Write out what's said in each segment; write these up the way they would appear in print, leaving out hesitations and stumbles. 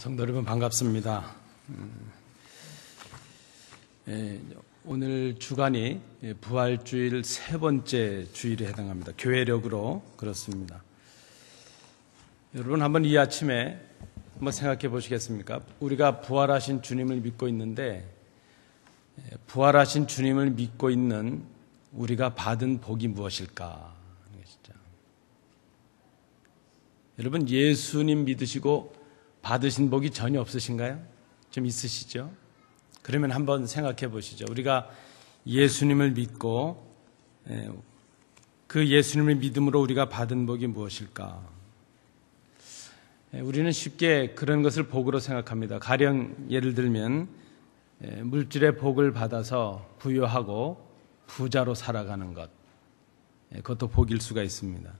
성도 여러분 반갑습니다. 오늘 주간이 부활주일 세 번째 주일에 해당합니다. 교회력으로 그렇습니다. 여러분 한번 이 아침에 한번 생각해 보시겠습니까? 우리가 부활하신 주님을 믿고 있는데 부활하신 주님을 믿고 있는 우리가 받은 복이 무엇일까? 여러분 예수님 믿으시고 받으신 복이 전혀 없으신가요? 좀 있으시죠? 그러면 한번 생각해 보시죠. 우리가 예수님을 믿고 그 예수님을 믿음으로 우리가 받은 복이 무엇일까? 우리는 쉽게 그런 것을 복으로 생각합니다. 가령 예를 들면 물질의 복을 받아서 부유하고 부자로 살아가는 것, 그것도 복일 수가 있습니다.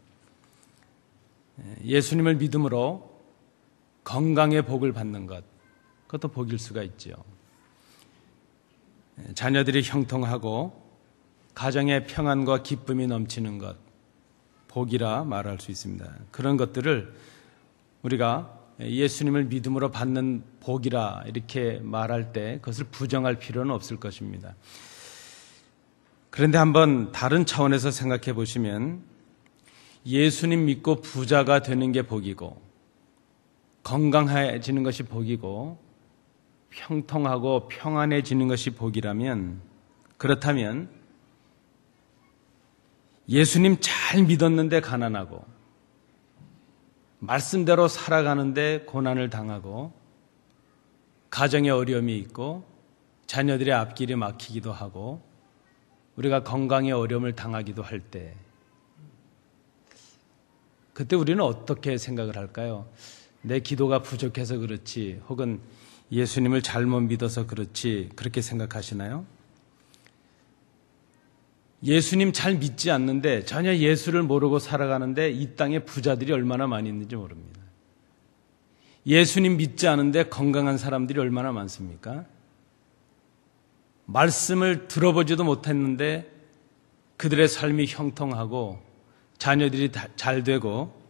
예수님을 믿음으로 건강의 복을 받는 것, 그것도 복일 수가 있죠. 자녀들이 형통하고 가정의 평안과 기쁨이 넘치는 것, 복이라 말할 수 있습니다. 그런 것들을 우리가 예수님을 믿음으로 받는 복이라 이렇게 말할 때 그것을 부정할 필요는 없을 것입니다. 그런데 한번 다른 차원에서 생각해 보시면 예수님 믿고 부자가 되는 게 복이고 건강해지는 것이 복이고 평통하고 평안해지는 것이 복이라면, 그렇다면 예수님 잘 믿었는데 가난하고 말씀대로 살아가는데 고난을 당하고 가정에 어려움이 있고 자녀들의 앞길이 막히기도 하고 우리가 건강에 어려움을 당하기도 할 때, 그때 우리는 어떻게 생각을 할까요? 내 기도가 부족해서 그렇지, 혹은 예수님을 잘못 믿어서 그렇지, 그렇게 생각하시나요? 예수님 잘 믿지 않는데 전혀 예수를 모르고 살아가는데 이 땅에 부자들이 얼마나 많이 있는지 모릅니다. 예수님 믿지 않은데 건강한 사람들이 얼마나 많습니까? 말씀을 들어보지도 못했는데 그들의 삶이 형통하고 자녀들이 잘 되고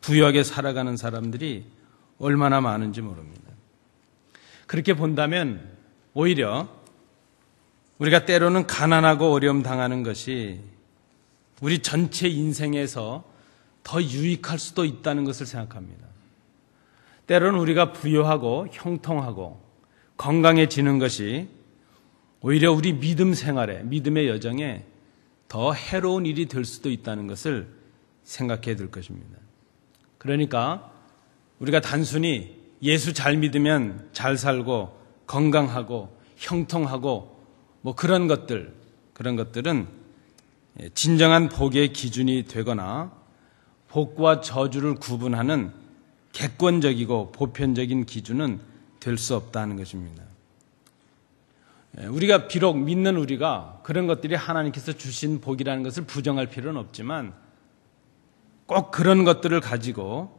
부유하게 살아가는 사람들이 얼마나 많은지 모릅니다. 그렇게 본다면 오히려 우리가 때로는 가난하고 어려움 당하는 것이 우리 전체 인생에서 더 유익할 수도 있다는 것을 생각합니다. 때로는 우리가 부유하고 형통하고 건강해지는 것이 오히려 우리 믿음 생활에, 믿음의 여정에 더 해로운 일이 될 수도 있다는 것을 생각해야 될 것입니다. 그러니까 우리가 단순히 예수 잘 믿으면 잘 살고 건강하고 형통하고 그런 것들은 진정한 복의 기준이 되거나 복과 저주를 구분하는 객관적이고 보편적인 기준은 될 수 없다는 것입니다. 우리가 비록 믿는 우리가 그런 것들이 하나님께서 주신 복이라는 것을 부정할 필요는 없지만 꼭 그런 것들을 가지고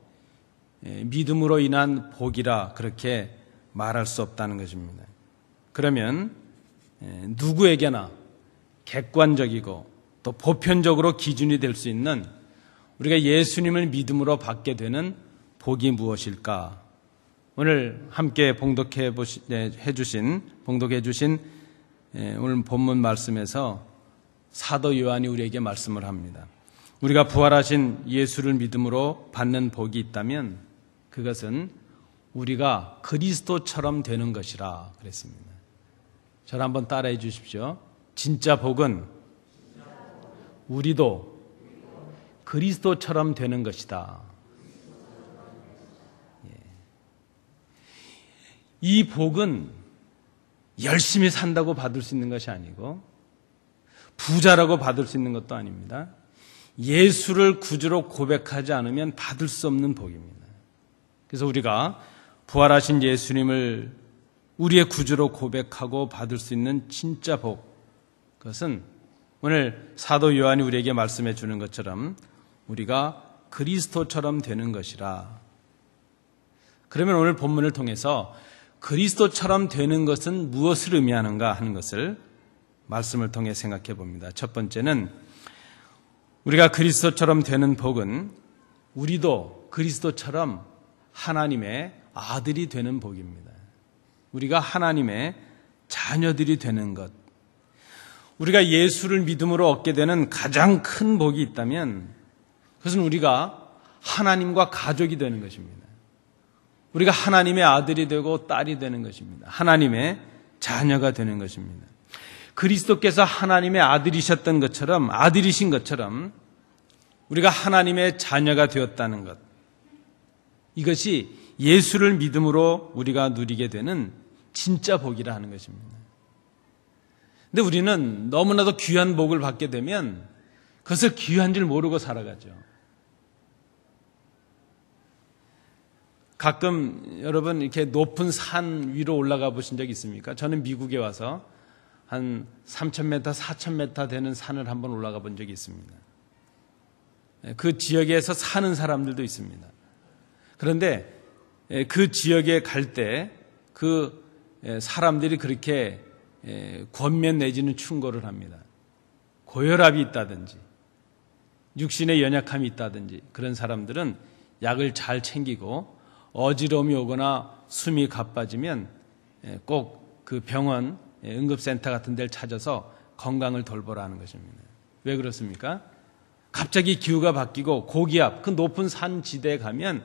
믿음으로 인한 복이라 그렇게 말할 수 없다는 것입니다. 그러면 누구에게나 객관적이고 또 보편적으로 기준이 될 수 있는 우리가 예수님을 믿음으로 받게 되는 복이 무엇일까? 오늘 함께 봉독해 주신 오늘 본문 말씀에서 사도 요한이 우리에게 말씀을 합니다. 우리가 부활하신 예수를 믿음으로 받는 복이 있다면 그것은 우리가 그리스도처럼 되는 것이라 그랬습니다. 저를 한번 따라해 주십시오. 진짜 복은 우리도 그리스도처럼 되는 것이다. 이 복은 열심히 산다고 받을 수 있는 것이 아니고 부자라고 받을 수 있는 것도 아닙니다. 예수를 구주로 고백하지 않으면 받을 수 없는 복입니다. 그래서 우리가 부활하신 예수님을 우리의 구주로 고백하고 받을 수 있는 진짜 복, 그것은 오늘 사도 요한이 우리에게 말씀해 주는 것처럼 우리가 그리스도처럼 되는 것이라. 그러면 오늘 본문을 통해서 그리스도처럼 되는 것은 무엇을 의미하는가 하는 것을 말씀을 통해 생각해 봅니다. 첫 번째는 우리가 그리스도처럼 되는 복은 우리도 그리스도처럼 하나님의 아들이 되는 복입니다. 우리가 하나님의 자녀들이 되는 것. 우리가 예수를 믿음으로 얻게 되는 가장 큰 복이 있다면 그것은 우리가 하나님과 가족이 되는 것입니다. 우리가 하나님의 아들이 되고 딸이 되는 것입니다. 하나님의 자녀가 되는 것입니다. 그리스도께서 하나님의 아들이셨던 것처럼, 아들이신 것처럼 우리가 하나님의 자녀가 되었다는 것. 이것이 예수를 믿음으로 우리가 누리게 되는 진짜 복이라 하는 것입니다. 근데 우리는 너무나도 귀한 복을 받게 되면 그것을 귀한 줄 모르고 살아가죠. 가끔 여러분 이렇게 높은 산 위로 올라가 보신 적 있습니까? 저는 미국에 와서 한 3,000m, 4,000m 되는 산을 한번 올라가 본 적이 있습니다. 그 지역에서 사는 사람들도 있습니다. 그런데 그 지역에 갈 때 그 사람들이 그렇게 권면 내지는 충고를 합니다. 고혈압이 있다든지 육신의 연약함이 있다든지 그런 사람들은 약을 잘 챙기고 어지러움이 오거나 숨이 가빠지면 꼭 그 병원, 응급센터 같은 데를 찾아서 건강을 돌보라 하는 것입니다. 왜 그렇습니까? 갑자기 기후가 바뀌고 고기압, 그 높은 산 지대에 가면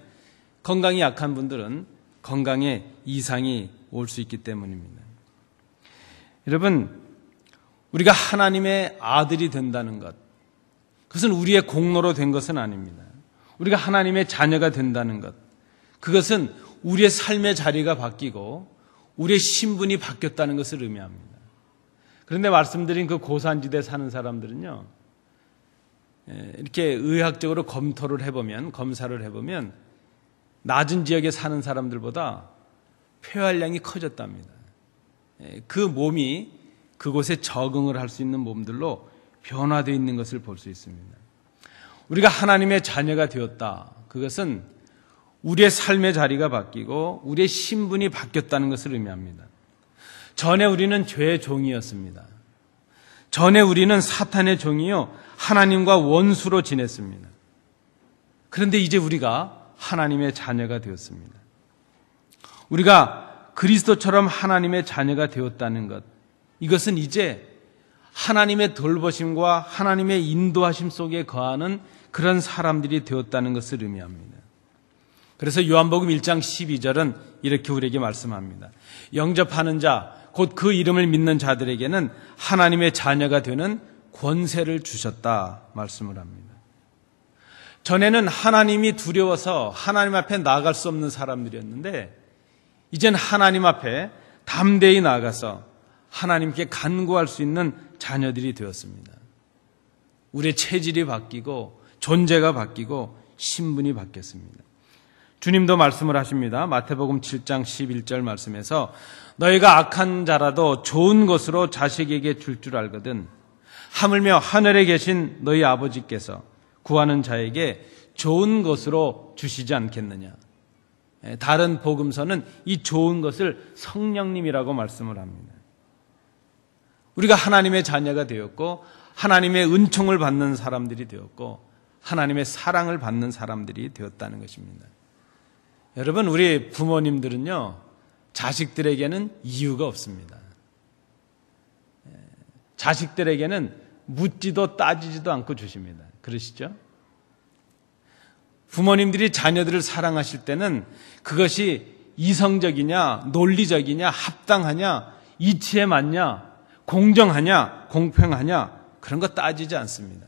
건강이 약한 분들은 건강에 이상이 올 수 있기 때문입니다. 여러분, 우리가 하나님의 아들이 된다는 것, 그것은 우리의 공로로 된 것은 아닙니다. 우리가 하나님의 자녀가 된다는 것, 그것은 우리의 삶의 자리가 바뀌고 우리의 신분이 바뀌었다는 것을 의미합니다. 그런데 말씀드린 그 고산지대에 사는 사람들은요, 이렇게 의학적으로 검사를 해보면 낮은 지역에 사는 사람들보다 폐활량이 커졌답니다. 그 몸이 그곳에 적응을 할 수 있는 몸들로 변화되어 있는 것을 볼 수 있습니다. 우리가 하나님의 자녀가 되었다. 그것은 우리의 삶의 자리가 바뀌고 우리의 신분이 바뀌었다는 것을 의미합니다. 전에 우리는 죄의 종이었습니다. 전에 우리는 사탄의 종이요 하나님과 원수로 지냈습니다. 그런데 이제 우리가 하나님의 자녀가 되었습니다. 우리가 그리스도처럼 하나님의 자녀가 되었다는 것, 이것은 이제 하나님의 돌보심과 하나님의 인도하심 속에 거하는 그런 사람들이 되었다는 것을 의미합니다. 그래서 요한복음 1장 12절은 이렇게 우리에게 말씀합니다. 영접하는 자, 곧 그 이름을 믿는 자들에게는 하나님의 자녀가 되는 권세를 주셨다 말씀을 합니다. 전에는 하나님이 두려워서 하나님 앞에 나아갈 수 없는 사람들이었는데 이젠 하나님 앞에 담대히 나아가서 하나님께 간구할 수 있는 자녀들이 되었습니다. 우리의 체질이 바뀌고 존재가 바뀌고 신분이 바뀌었습니다. 주님도 말씀을 하십니다. 마태복음 7장 11절 말씀에서 너희가 악한 자라도 좋은 것으로 자식에게 줄 줄 알거든 하물며 하늘에 계신 너희 아버지께서 구하는 자에게 좋은 것으로 주시지 않겠느냐. 다른 복음서는 이 좋은 것을 성령님이라고 말씀을 합니다. 우리가 하나님의 자녀가 되었고 하나님의 은총을 받는 사람들이 되었고 하나님의 사랑을 받는 사람들이 되었다는 것입니다. 여러분, 우리 부모님들은요 자식들에게는 이유가 없습니다. 자식들에게는 묻지도 따지지도 않고 주십니다. 그러시죠? 부모님들이 자녀들을 사랑하실 때는 그것이 이성적이냐, 논리적이냐, 합당하냐, 이치에 맞냐, 공정하냐, 공평하냐 그런 거 따지지 않습니다.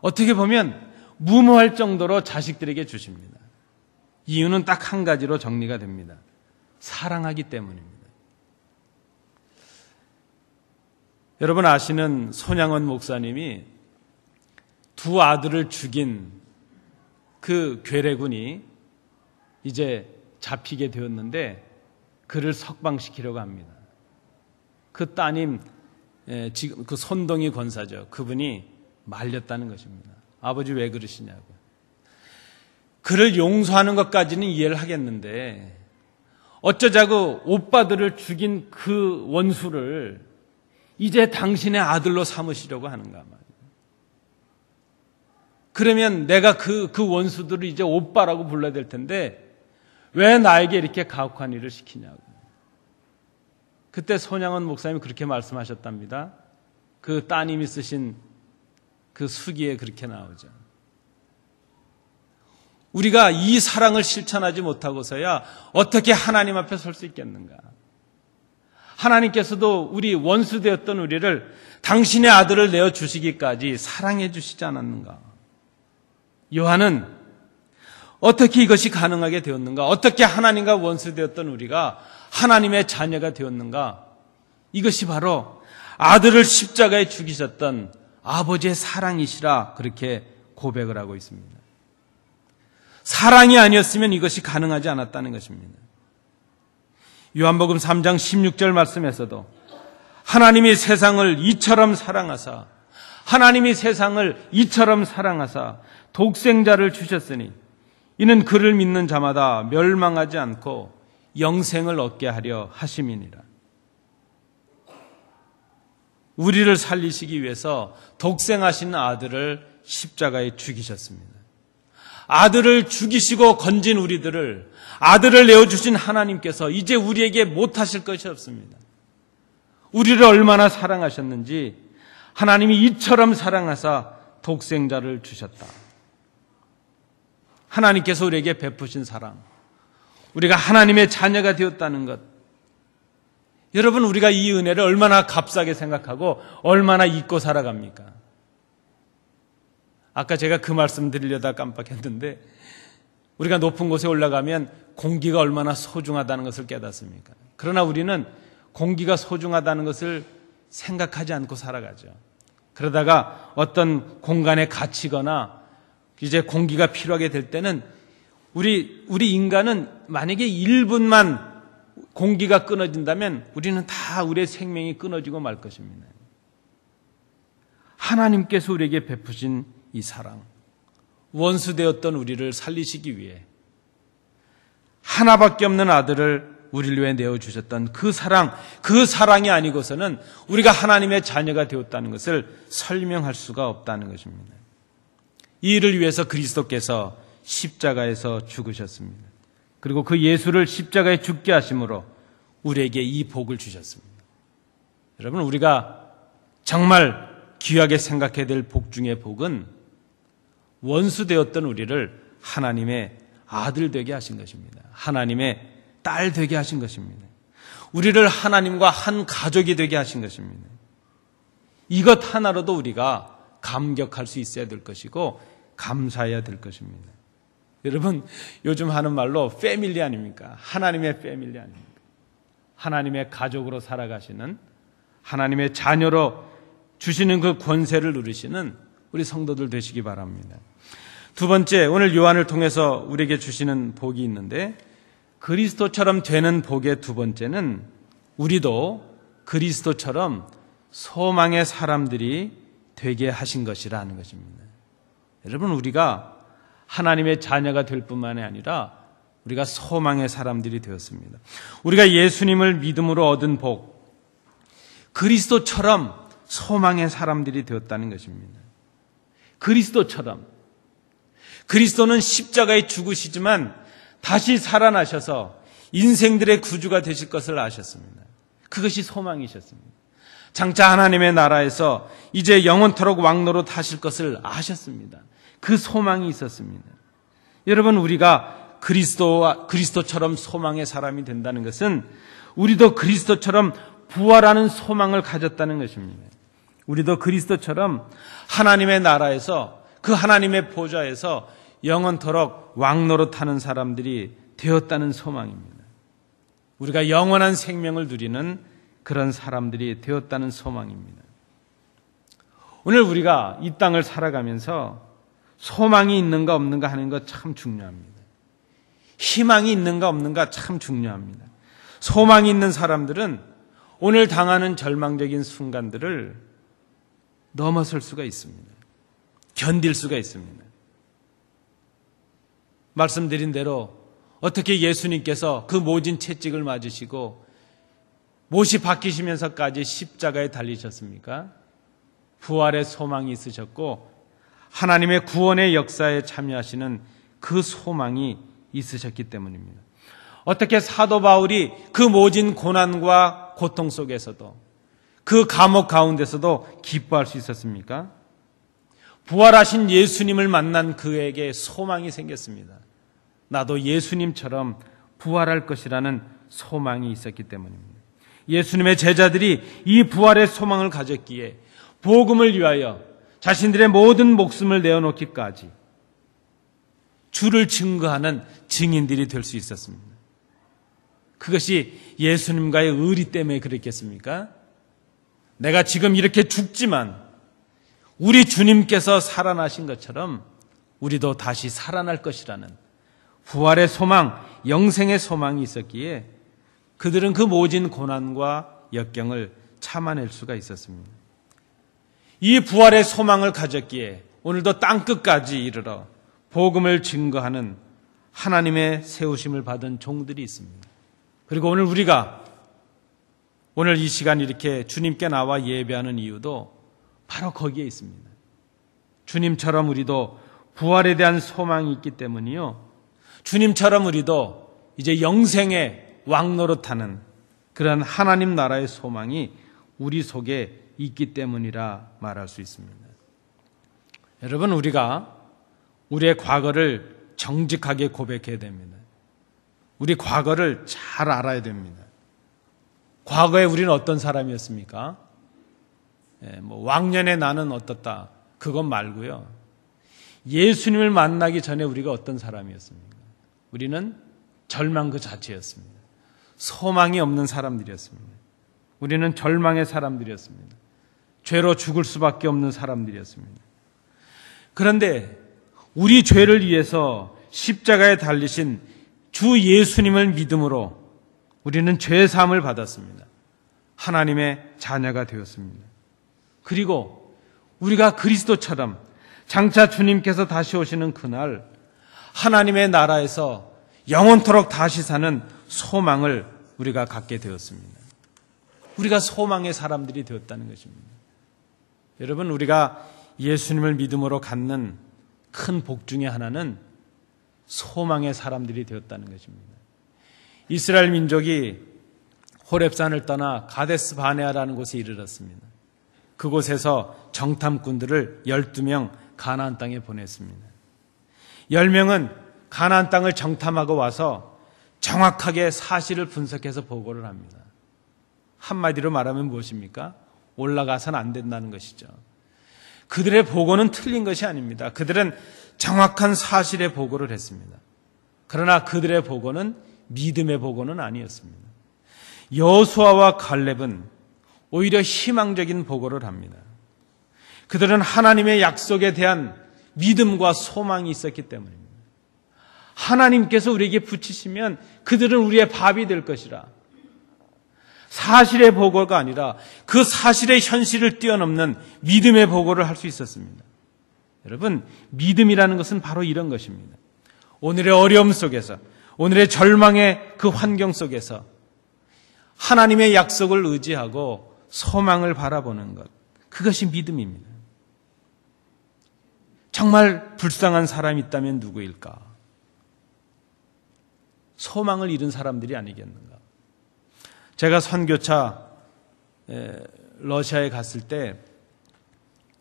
어떻게 보면 무모할 정도로 자식들에게 주십니다. 이유는 딱 한 가지로 정리가 됩니다. 사랑하기 때문입니다. 여러분 아시는 손양원 목사님이 두 아들을 죽인 그 괴뢰군이 이제 잡히게 되었는데 그를 석방시키려고 합니다. 그 따님, 지금 그 손동희 권사죠. 그분이 말렸다는 것입니다. 아버지 왜 그러시냐고. 그를 용서하는 것까지는 이해를 하겠는데 어쩌자고 오빠들을 죽인 그 원수를 이제 당신의 아들로 삼으시려고 하는가 말이에요. 그러면 내가 그 원수들을 이제 오빠라고 불러야 될 텐데 왜 나에게 이렇게 가혹한 일을 시키냐고. 그때 손양원 목사님이 그렇게 말씀하셨답니다. 그 따님이 쓰신 그 수기에 그렇게 나오죠. 우리가 이 사랑을 실천하지 못하고서야 어떻게 하나님 앞에 설 수 있겠는가. 하나님께서도 우리 원수 되었던 우리를 당신의 아들을 내어주시기까지 사랑해 주시지 않았는가. 요한은 어떻게 이것이 가능하게 되었는가? 어떻게 하나님과 원수 되었던 우리가 하나님의 자녀가 되었는가? 이것이 바로 아들을 십자가에 죽이셨던 아버지의 사랑이시라 그렇게 고백을 하고 있습니다. 사랑이 아니었으면 이것이 가능하지 않았다는 것입니다. 요한복음 3장 16절 말씀에서도 하나님이 세상을 이처럼 사랑하사 독생자를 주셨으니 이는 그를 믿는 자마다 멸망하지 않고 영생을 얻게 하려 하심이니라. 우리를 살리시기 위해서 독생하신 아들을 십자가에 죽이셨습니다. 아들을 죽이시고 건진 우리들을, 아들을 내어주신 하나님께서 이제 우리에게 못하실 것이 없습니다. 우리를 얼마나 사랑하셨는지 하나님이 이처럼 사랑하사 독생자를 주셨다. 하나님께서 우리에게 베푸신 사랑, 우리가 하나님의 자녀가 되었다는 것, 여러분 우리가 이 은혜를 얼마나 값싸게 생각하고 얼마나 잊고 살아갑니까? 아까 제가 그 말씀 드리려다 깜빡했는데, 우리가 높은 곳에 올라가면 공기가 얼마나 소중하다는 것을 깨닫습니까? 그러나 우리는 공기가 소중하다는 것을 생각하지 않고 살아가죠. 그러다가 어떤 공간에 갇히거나 이제 공기가 필요하게 될 때는 우리 인간은 만약에 1분만 공기가 끊어진다면 우리는 다 우리의 생명이 끊어지고 말 것입니다. 하나님께서 우리에게 베푸신 이 사랑, 원수되었던 우리를 살리시기 위해 하나밖에 없는 아들을 우리를 위해 내어주셨던 그 사랑이 아니고서는 우리가 하나님의 자녀가 되었다는 것을 설명할 수가 없다는 것입니다. 이 일을 위해서 그리스도께서 십자가에서 죽으셨습니다. 그리고 그 예수를 십자가에 죽게 하심으로 우리에게 이 복을 주셨습니다. 여러분, 우리가 정말 귀하게 생각해야 될 복 중의 복은 원수되었던 우리를 하나님의 아들 되게 하신 것입니다. 하나님의 딸 되게 하신 것입니다. 우리를 하나님과 한 가족이 되게 하신 것입니다. 이것 하나로도 우리가 감격할 수 있어야 될 것이고 감사해야 될 것입니다. 여러분, 요즘 하는 말로 패밀리 아닙니까? 하나님의 패밀리 아닙니까? 하나님의 가족으로 살아가시는, 하나님의 자녀로 주시는 그 권세를 누리시는 우리 성도들 되시기 바랍니다. 두 번째, 오늘 요한을 통해서 우리에게 주시는 복이 있는데, 그리스도처럼 되는 복의 두 번째는 우리도 그리스도처럼 소망의 사람들이 되게 하신 것이라는 것입니다. 여러분, 우리가 하나님의 자녀가 될 뿐만이 아니라 우리가 소망의 사람들이 되었습니다. 우리가 예수님을 믿음으로 얻은 복, 그리스도처럼 소망의 사람들이 되었다는 것입니다. 그리스도는 십자가에 죽으시지만 다시 살아나셔서 인생들의 구주가 되실 것을 아셨습니다. 그것이 소망이셨습니다. 장차 하나님의 나라에서 이제 영원토록 왕노로 타실 것을 아셨습니다. 그 소망이 있었습니다. 여러분, 우리가 그리스도처럼 소망의 사람이 된다는 것은 우리도 그리스도처럼 부활하는 소망을 가졌다는 것입니다. 우리도 그리스도처럼 하나님의 나라에서, 그 하나님의 보좌에서 영원토록 왕노로 타는 사람들이 되었다는 소망입니다. 우리가 영원한 생명을 누리는 그런 사람들이 되었다는 소망입니다. 오늘 우리가 이 땅을 살아가면서 소망이 있는가 없는가 하는 것 참 중요합니다. 희망이 있는가 없는가 참 중요합니다. 소망이 있는 사람들은 오늘 당하는 절망적인 순간들을 넘어설 수가 있습니다. 견딜 수가 있습니다. 말씀드린 대로 어떻게 예수님께서 그 모진 채찍을 맞으시고 못이 박히시면서까지 십자가에 달리셨습니까? 부활의 소망이 있으셨고 하나님의 구원의 역사에 참여하시는 그 소망이 있으셨기 때문입니다. 어떻게 사도 바울이 그 모진 고난과 고통 속에서도 그 감옥 가운데서도 기뻐할 수 있었습니까? 부활하신 예수님을 만난 그에게 소망이 생겼습니다. 나도 예수님처럼 부활할 것이라는 소망이 있었기 때문입니다. 예수님의 제자들이 이 부활의 소망을 가졌기에 복음을 위하여 자신들의 모든 목숨을 내어놓기까지 주를 증거하는 증인들이 될 수 있었습니다. 그것이 예수님과의 의리 때문에 그랬겠습니까? 내가 지금 이렇게 죽지만 우리 주님께서 살아나신 것처럼 우리도 다시 살아날 것이라는 부활의 소망, 영생의 소망이 있었기에 그들은 그 모진 고난과 역경을 참아낼 수가 있었습니다. 이 부활의 소망을 가졌기에 오늘도 땅끝까지 이르러 복음을 증거하는 하나님의 세우심을 받은 종들이 있습니다. 그리고 오늘 이 시간 이렇게 주님께 나와 예배하는 이유도 바로 거기에 있습니다. 주님처럼 우리도 부활에 대한 소망이 있기 때문이요. 주님처럼 우리도 이제 영생의 왕노릇하는 그런 하나님 나라의 소망이 우리 속에 있기 때문이라 말할 수 있습니다. 여러분, 우리가 우리의 과거를 정직하게 고백해야 됩니다. 우리 과거를 잘 알아야 됩니다. 과거에 우리는 어떤 사람이었습니까? 왕년에 나는 어떻다. 그것 말고요. 예수님을 만나기 전에 우리가 어떤 사람이었습니까? 우리는 절망 그 자체였습니다. 소망이 없는 사람들이었습니다. 우리는 절망의 사람들이었습니다. 죄로 죽을 수밖에 없는 사람들이었습니다. 그런데 우리 죄를 위해서 십자가에 달리신 주 예수님을 믿음으로 우리는 죄 사함을 받았습니다. 하나님의 자녀가 되었습니다. 그리고 우리가 그리스도처럼 장차 주님께서 다시 오시는 그날 하나님의 나라에서 영원토록 다시 사는 소망을 우리가 갖게 되었습니다. 우리가 소망의 사람들이 되었다는 것입니다. 여러분, 우리가 예수님을 믿음으로 갖는 큰 복 중에 하나는 소망의 사람들이 되었다는 것입니다. 이스라엘 민족이 호렙산을 떠나 가데스 바네아라는 곳에 이르렀습니다. 그곳에서 정탐꾼들을 12명 가나안 땅에 보냈습니다. 10명은 가나안 땅을 정탐하고 와서 정확하게 사실을 분석해서 보고를 합니다. 한마디로 말하면 무엇입니까? 올라가서는 안 된다는 것이죠. 그들의 보고는 틀린 것이 아닙니다. 그들은 정확한 사실의 보고를 했습니다. 그러나 그들의 보고는 믿음의 보고는 아니었습니다. 여호수아와 갈렙은 오히려 희망적인 보고를 합니다. 그들은 하나님의 약속에 대한 믿음과 소망이 있었기 때문입니다. 하나님께서 우리에게 붙이시면 그들은 우리의 밥이 될 것이라. 사실의 보고가 아니라 그 사실의 현실을 뛰어넘는 믿음의 보고를 할 수 있었습니다. 여러분, 믿음이라는 것은 바로 이런 것입니다. 오늘의 어려움 속에서, 오늘의 절망의 그 환경 속에서 하나님의 약속을 의지하고 소망을 바라보는 것, 그것이 믿음입니다. 정말 불쌍한 사람이 있다면 누구일까? 소망을 잃은 사람들이 아니겠는가? 제가 선교차 러시아에 갔을 때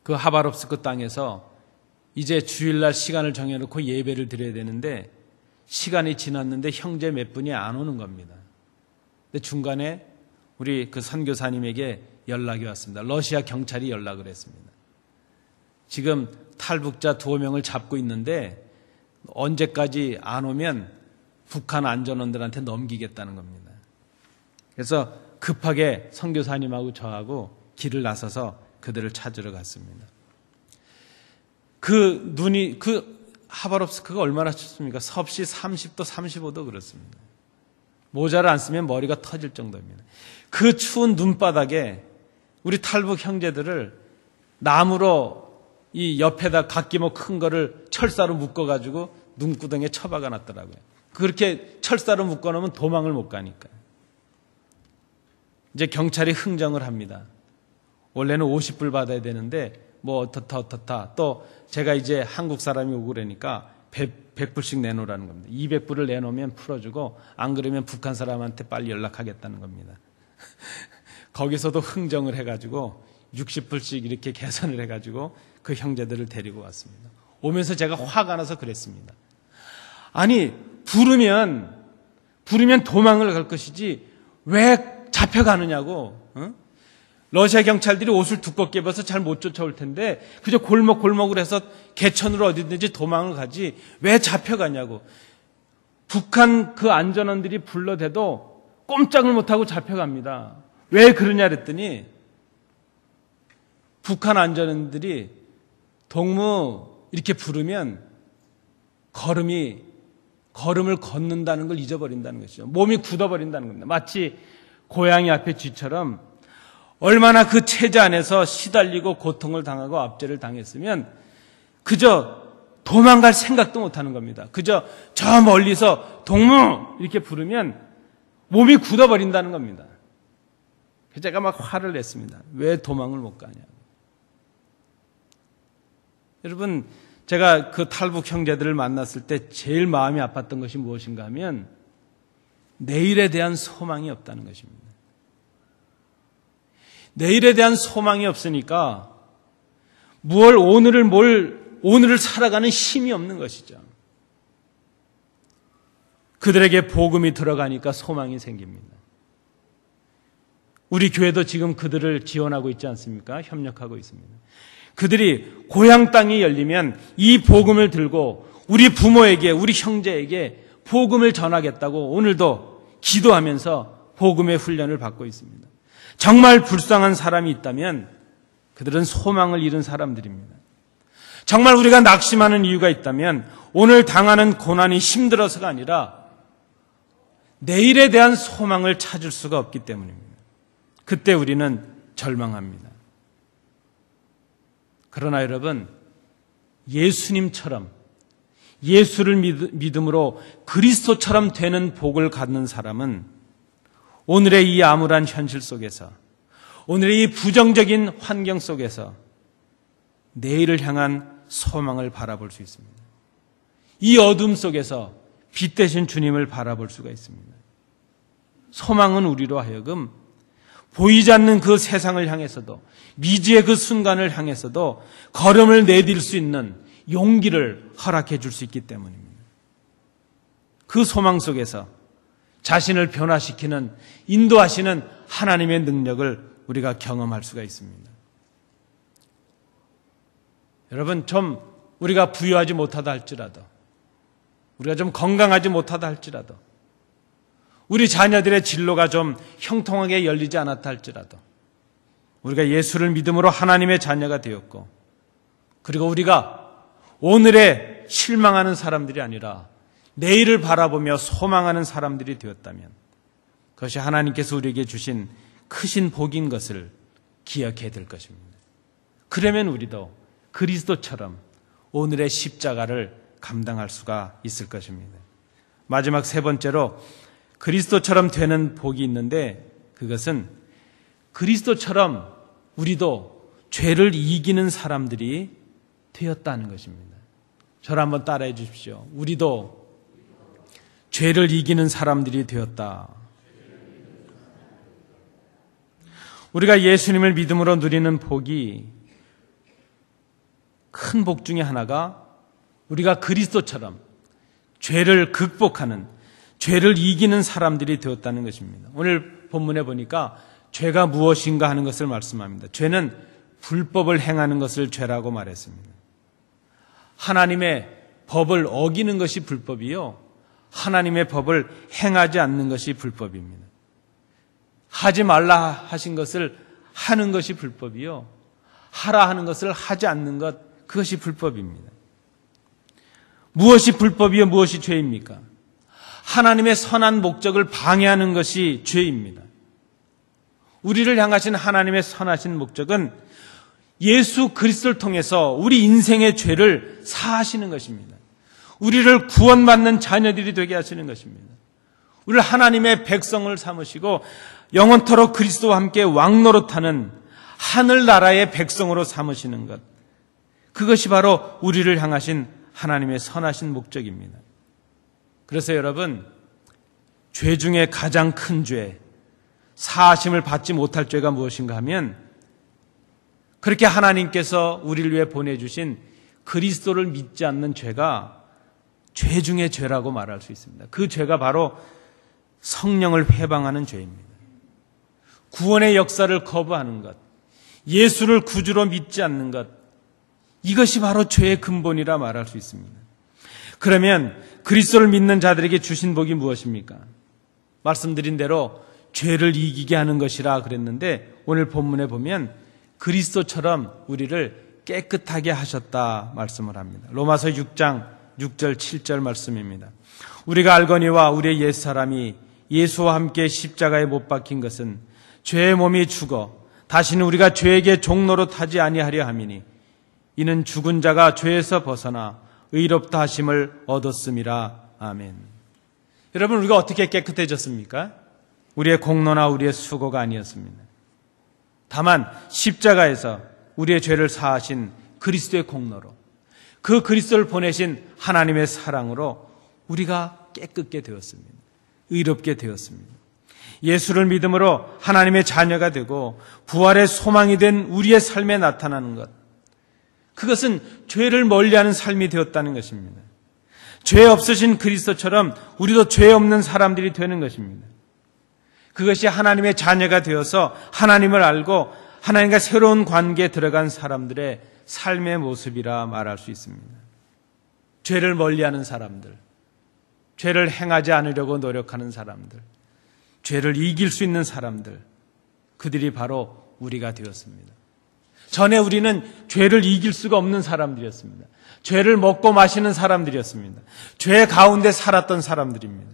그 하바롭스크 땅에서 이제 주일날 시간을 정해놓고 예배를 드려야 되는데 시간이 지났는데 형제 몇 분이 안 오는 겁니다. 근데 중간에 우리 그 선교사님에게 연락이 왔습니다. 러시아 경찰이 연락을 했습니다. 지금 탈북자 2명을 잡고 있는데 언제까지 안 오면 북한 안전원들한테 넘기겠다는 겁니다. 그래서 급하게 선교사님하고 저하고 길을 나서서 그들을 찾으러 갔습니다. 그 하바롭스크가 얼마나 춥습니까? 섭씨 30도, 35도 그렇습니다. 모자를 안 쓰면 머리가 터질 정도입니다. 그 추운 눈바닥에 우리 탈북 형제들을 나무로 이 옆에다 갓기모 큰 거를 철사로 묶어가지고 눈구덩이에 처박아 놨더라고요. 그렇게 철사로 묶어놓으면 도망을 못 가니까. 이제 경찰이 흥정을 합니다. 원래는 50불 받아야 되는데 뭐 어떻다 또 제가 이제 한국 사람이 오고 그러니까 100불씩 내놓으라는 겁니다. 200불을 내놓으면 풀어주고 안 그러면 북한 사람한테 빨리 연락하겠다는 겁니다. 거기서도 흥정을 해가지고 60불씩 이렇게 계산을 해가지고 그 형제들을 데리고 왔습니다. 오면서 제가 화가 나서 그랬습니다. 아니 부르면 도망을 갈 것이지 왜 잡혀가느냐고. 러시아 경찰들이 옷을 두껍게 입어서 잘 못 쫓아올 텐데 그저 골목골목을 해서 개천으로 어디든지 도망을 가지 왜 잡혀가냐고. 북한 그 안전원들이 불러대도 꼼짝을 못하고 잡혀갑니다. 왜 그러냐 그랬더니 북한 안전원들이 동무 이렇게 부르면 걸음을 걷는다는 걸 잊어버린다는 것이죠. 몸이 굳어버린다는 겁니다. 마치 고양이 앞에 쥐처럼 얼마나 그 체제 안에서 시달리고 고통을 당하고 압제를 당했으면 그저 도망갈 생각도 못하는 겁니다. 그저 저 멀리서 동무 이렇게 부르면 몸이 굳어버린다는 겁니다. 그래서 제가 막 화를 냈습니다. 왜 도망을 못 가냐고. 여러분, 제가 그 탈북 형제들을 만났을 때 제일 마음이 아팠던 것이 무엇인가 하면 내일에 대한 소망이 없다는 것입니다. 내일에 대한 소망이 없으니까 오늘을 살아가는 힘이 없는 것이죠. 그들에게 복음이 들어가니까 소망이 생깁니다. 우리 교회도 지금 그들을 지원하고 있지 않습니까? 협력하고 있습니다. 그들이 고향 땅이 열리면 이 복음을 들고 우리 부모에게, 우리 형제에게 복음을 전하겠다고 오늘도 기도하면서 복음의 훈련을 받고 있습니다. 정말 불쌍한 사람이 있다면 그들은 소망을 잃은 사람들입니다. 정말 우리가 낙심하는 이유가 있다면 오늘 당하는 고난이 힘들어서가 아니라 내일에 대한 소망을 찾을 수가 없기 때문입니다. 그때 우리는 절망합니다. 그러나 여러분, 예수님처럼 예수를 믿음으로 그리스도처럼 되는 복을 갖는 사람은 오늘의 이 암울한 현실 속에서, 오늘의 이 부정적인 환경 속에서 내일을 향한 소망을 바라볼 수 있습니다. 이 어둠 속에서 빛 되신 주님을 바라볼 수가 있습니다. 소망은 우리로 하여금 보이지 않는 그 세상을 향해서도, 미지의 그 순간을 향해서도 걸음을 내딜 수 있는 용기를 허락해 줄 수 있기 때문입니다. 그 소망 속에서 자신을 변화시키는, 인도하시는 하나님의 능력을 우리가 경험할 수가 있습니다. 여러분, 좀 우리가 부유하지 못하다 할지라도, 우리가 좀 건강하지 못하다 할지라도, 우리 자녀들의 진로가 좀 형통하게 열리지 않았다 할지라도, 우리가 예수를 믿음으로 하나님의 자녀가 되었고, 그리고 우리가 오늘에 실망하는 사람들이 아니라 내일을 바라보며 소망하는 사람들이 되었다면 그것이 하나님께서 우리에게 주신 크신 복인 것을 기억해야 될 것입니다. 그러면 우리도 그리스도처럼 오늘의 십자가를 감당할 수가 있을 것입니다. 마지막 세 번째로 그리스도처럼 되는 복이 있는데 그것은 그리스도처럼 우리도 죄를 이기는 사람들이 되었다는 것입니다. 저를 한번 따라해 주십시오. 우리도 죄를 이기는 사람들이 되었다. 우리가 예수님을 믿음으로 누리는 복이 큰 복 중에 하나가 우리가 그리스도처럼 죄를 극복하는, 죄를 이기는 사람들이 되었다는 것입니다. 오늘 본문에 보니까 죄가 무엇인가 하는 것을 말씀합니다. 죄는 불법을 행하는 것을 죄라고 말했습니다. 하나님의 법을 어기는 것이 불법이요, 하나님의 법을 행하지 않는 것이 불법입니다. 하지 말라 하신 것을 하는 것이 불법이요, 하라 하는 것을 하지 않는 것, 그것이 불법입니다. 무엇이 불법이요, 무엇이 죄입니까? 하나님의 선한 목적을 방해하는 것이 죄입니다. 우리를 향하신 하나님의 선하신 목적은 예수 그리스도를 통해서 우리 인생의 죄를 사하시는 것입니다. 우리를 구원받는 자녀들이 되게 하시는 것입니다. 우리를 하나님의 백성을 삼으시고 영원토록 그리스도와 함께 왕노릇하는 하늘나라의 백성으로 삼으시는 것, 그것이 바로 우리를 향하신 하나님의 선하신 목적입니다. 그래서 여러분, 죄 중에 가장 큰 죄, 사하심을 받지 못할 죄가 무엇인가 하면 그렇게 하나님께서 우리를 위해 보내주신 그리스도를 믿지 않는 죄가 죄 중에 죄라고 말할 수 있습니다. 그 죄가 바로 성령을 회방하는 죄입니다. 구원의 역사를 거부하는 것, 예수를 구주로 믿지 않는 것, 이것이 바로 죄의 근본이라 말할 수 있습니다. 그러면 그리스도를 믿는 자들에게 주신 복이 무엇입니까? 말씀드린 대로 죄를 이기게 하는 것이라 그랬는데 오늘 본문에 보면 그리스도처럼 우리를 깨끗하게 하셨다 말씀을 합니다. 로마서 6장 6절 7절 말씀입니다. 우리가 알거니와 우리의 옛사람이 예수와 함께 십자가에 못 박힌 것은 죄의 몸이 죽어 다시는 우리가 죄에게 종노릇 하지 아니하려 함이니 이는 죽은 자가 죄에서 벗어나 의롭다 하심을 얻었음이라. 아멘. 여러분, 우리가 어떻게 깨끗해졌습니까? 우리의 공로나 우리의 수고가 아니었습니다. 다만 십자가에서 우리의 죄를 사하신 그리스도의 공로로, 그 그리스도를 보내신 하나님의 사랑으로 우리가 깨끗게 되었습니다. 의롭게 되었습니다. 예수를 믿음으로 하나님의 자녀가 되고 부활의 소망이 된 우리의 삶에 나타나는 것, 그것은 죄를 멀리하는 삶이 되었다는 것입니다. 죄 없으신 그리스도처럼 우리도 죄 없는 사람들이 되는 것입니다. 그것이 하나님의 자녀가 되어서 하나님을 알고 하나님과 새로운 관계에 들어간 사람들의 삶의 모습이라 말할 수 있습니다. 죄를 멀리하는 사람들, 죄를 행하지 않으려고 노력하는 사람들, 죄를 이길 수 있는 사람들, 그들이 바로 우리가 되었습니다. 전에 우리는 죄를 이길 수가 없는 사람들이었습니다. 죄를 먹고 마시는 사람들이었습니다. 죄 가운데 살았던 사람들입니다.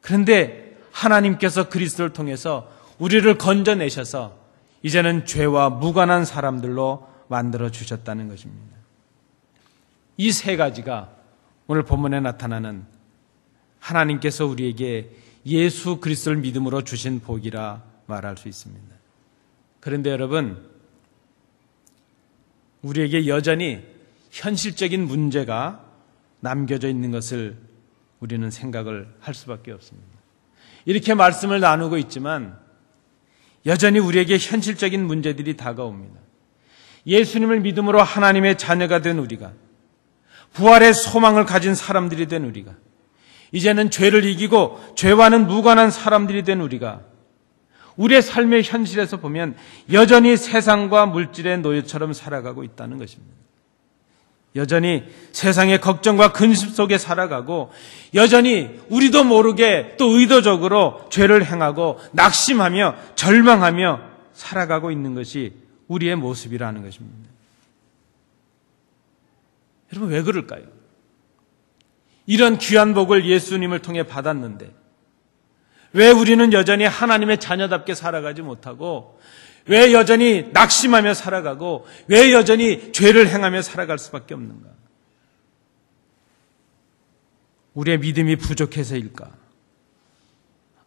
그런데 하나님께서 그리스도를 통해서 우리를 건져내셔서 이제는 죄와 무관한 사람들로 만들어 주셨다는 것입니다. 이 세 가지가 오늘 본문에 나타나는 하나님께서 우리에게 예수 그리스도를 믿음으로 주신 복이라 말할 수 있습니다. 그런데 여러분, 우리에게 여전히 현실적인 문제가 남겨져 있는 것을 우리는 생각을 할 수밖에 없습니다. 이렇게 말씀을 나누고 있지만 여전히 우리에게 현실적인 문제들이 다가옵니다. 예수님을 믿음으로 하나님의 자녀가 된 우리가, 부활의 소망을 가진 사람들이 된 우리가, 이제는 죄를 이기고 죄와는 무관한 사람들이 된 우리가 우리의 삶의 현실에서 보면 여전히 세상과 물질의 노예처럼 살아가고 있다는 것입니다. 여전히 세상의 걱정과 근심 속에 살아가고 여전히 우리도 모르게 또 의도적으로 죄를 행하고 낙심하며 절망하며 살아가고 있는 것이 우리의 모습이라는 것입니다. 여러분, 왜 그럴까요? 이런 귀한 복을 예수님을 통해 받았는데 왜 우리는 여전히 하나님의 자녀답게 살아가지 못하고 왜 여전히 낙심하며 살아가고 왜 여전히 죄를 행하며 살아갈 수밖에 없는가? 우리의 믿음이 부족해서일까?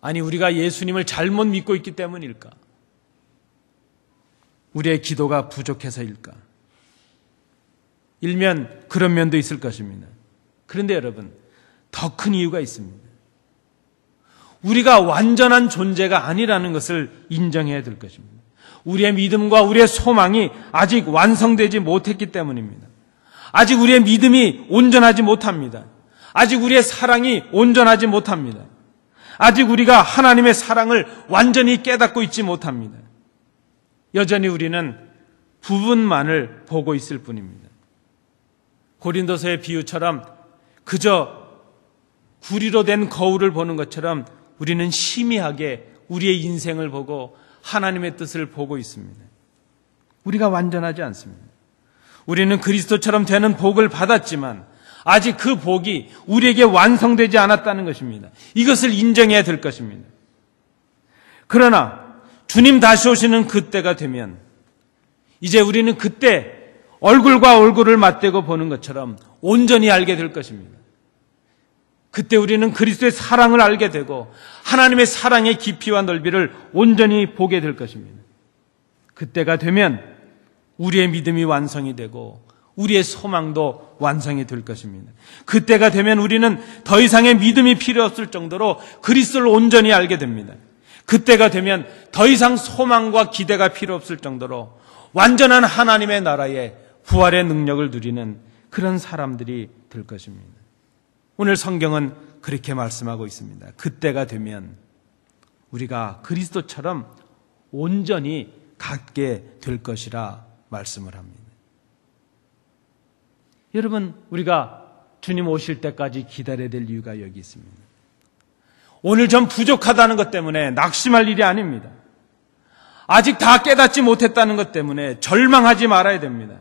아니, 우리가 예수님을 잘못 믿고 있기 때문일까? 우리의 기도가 부족해서일까? 일면 그런 면도 있을 것입니다. 그런데 여러분, 더 큰 이유가 있습니다. 우리가 완전한 존재가 아니라는 것을 인정해야 될 것입니다. 우리의 믿음과 우리의 소망이 아직 완성되지 못했기 때문입니다. 아직 우리의 믿음이 온전하지 못합니다. 아직 우리의 사랑이 온전하지 못합니다. 아직 우리가 하나님의 사랑을 완전히 깨닫고 있지 못합니다. 여전히 우리는 부분만을 보고 있을 뿐입니다. 고린도서의 비유처럼 그저 구리로 된 거울을 보는 것처럼 우리는 희미하게 우리의 인생을 보고 하나님의 뜻을 보고 있습니다. 우리가 완전하지 않습니다. 우리는 그리스도처럼 되는 복을 받았지만 아직 그 복이 우리에게 완성되지 않았다는 것입니다. 이것을 인정해야 될 것입니다. 그러나 주님 다시 오시는 그때가 되면 이제 우리는 그때 얼굴과 얼굴을 맞대고 보는 것처럼 온전히 알게 될 것입니다. 그때 우리는 그리스도의 사랑을 알게 되고 하나님의 사랑의 깊이와 넓이를 온전히 보게 될 것입니다. 그때가 되면 우리의 믿음이 완성이 되고 우리의 소망도 완성이 될 것입니다. 그때가 되면 우리는 더 이상의 믿음이 필요 없을 정도로 그리스도를 온전히 알게 됩니다. 그때가 되면 더 이상 소망과 기대가 필요 없을 정도로 완전한 하나님의 나라의 부활의 능력을 누리는 그런 사람들이 될 것입니다. 오늘 성경은 그렇게 말씀하고 있습니다. 그때가 되면 우리가 그리스도처럼 온전히 갖게 될 것이라 말씀을 합니다. 여러분, 우리가 주님 오실 때까지 기다려야 될 이유가 여기 있습니다. 오늘 좀 부족하다는 것 때문에 낙심할 일이 아닙니다. 아직 다 깨닫지 못했다는 것 때문에 절망하지 말아야 됩니다.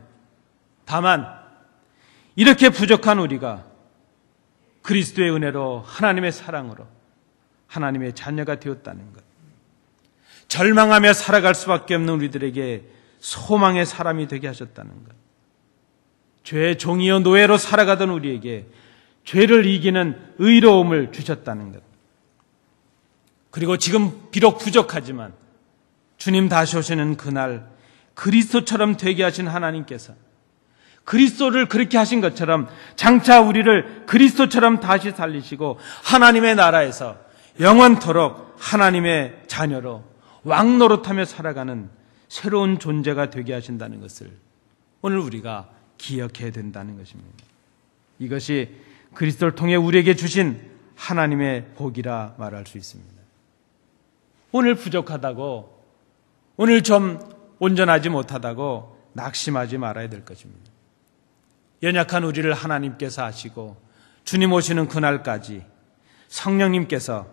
다만 이렇게 부족한 우리가 그리스도의 은혜로 하나님의 사랑으로 하나님의 자녀가 되었다는 것, 절망하며 살아갈 수밖에 없는 우리들에게 소망의 사람이 되게 하셨다는 것, 죄의 종이요 노예로 살아가던 우리에게 죄를 이기는 의로움을 주셨다는 것, 그리고 지금 비록 부족하지만 주님 다시 오시는 그날 그리스도처럼 되게 하신 하나님께서 그리스도를 그렇게 하신 것처럼 장차 우리를 그리스도처럼 다시 살리시고 하나님의 나라에서 영원토록 하나님의 자녀로 왕노릇하며 살아가는 새로운 존재가 되게 하신다는 것을 오늘 우리가 기억해야 된다는 것입니다. 이것이 그리스도를 통해 우리에게 주신 하나님의 복이라 말할 수 있습니다. 오늘 부족하다고, 오늘 좀 온전하지 못하다고 낙심하지 말아야 될 것입니다. 연약한 우리를 하나님께서 아시고 주님 오시는 그날까지 성령님께서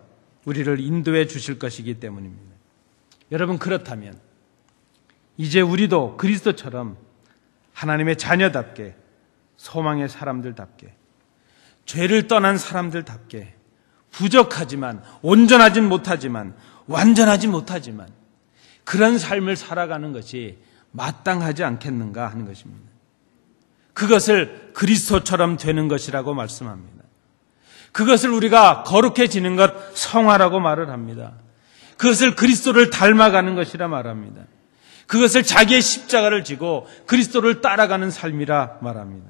우리를 인도해 주실 것이기 때문입니다. 여러분, 그렇다면 이제 우리도 그리스도처럼 하나님의 자녀답게, 소망의 사람들답게, 죄를 떠난 사람들답게, 부족하지만 온전하진 못하지만 완전하지 못하지만 그런 삶을 살아가는 것이 마땅하지 않겠는가 하는 것입니다. 그것을 그리스도처럼 되는 것이라고 말씀합니다. 그것을 우리가 거룩해지는 것, 성화라고 말을 합니다. 그것을 그리스도를 닮아가는 것이라 말합니다. 그것을 자기의 십자가를 지고 그리스도를 따라가는 삶이라 말합니다.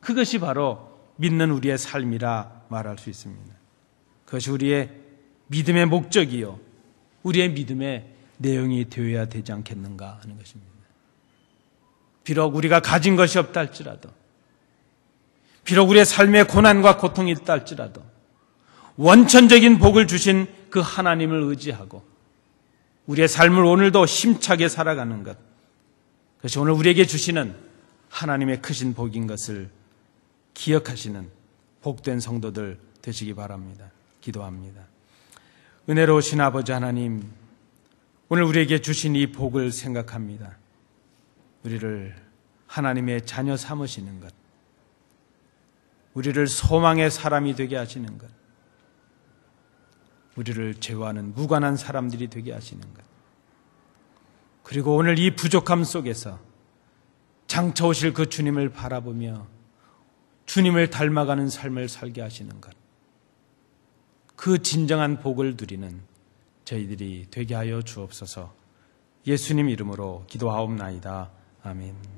그것이 바로 믿는 우리의 삶이라 말할 수 있습니다. 그것이 우리의 믿음의 목적이요, 우리의 믿음의 내용이 되어야 되지 않겠는가 하는 것입니다. 비록 우리가 가진 것이 없다 할지라도, 비록 우리의 삶에 고난과 고통이 있다 할지라도 원천적인 복을 주신 그 하나님을 의지하고 우리의 삶을 오늘도 힘차게 살아가는 것, 그것이 오늘 우리에게 주시는 하나님의 크신 복인 것을 기억하시는 복된 성도들 되시기 바랍니다. 기도합니다. 은혜로우신 아버지 하나님, 오늘 우리에게 주신 이 복을 생각합니다. 우리를 하나님의 자녀 삼으시는 것, 우리를 소망의 사람이 되게 하시는 것, 우리를 죄와는 무관한 사람들이 되게 하시는 것, 그리고 오늘 이 부족함 속에서 장차 오실 그 주님을 바라보며 주님을 닮아가는 삶을 살게 하시는 것, 그 진정한 복을 누리는 저희들이 되게 하여 주옵소서. 예수님 이름으로 기도하옵나이다. 아멘.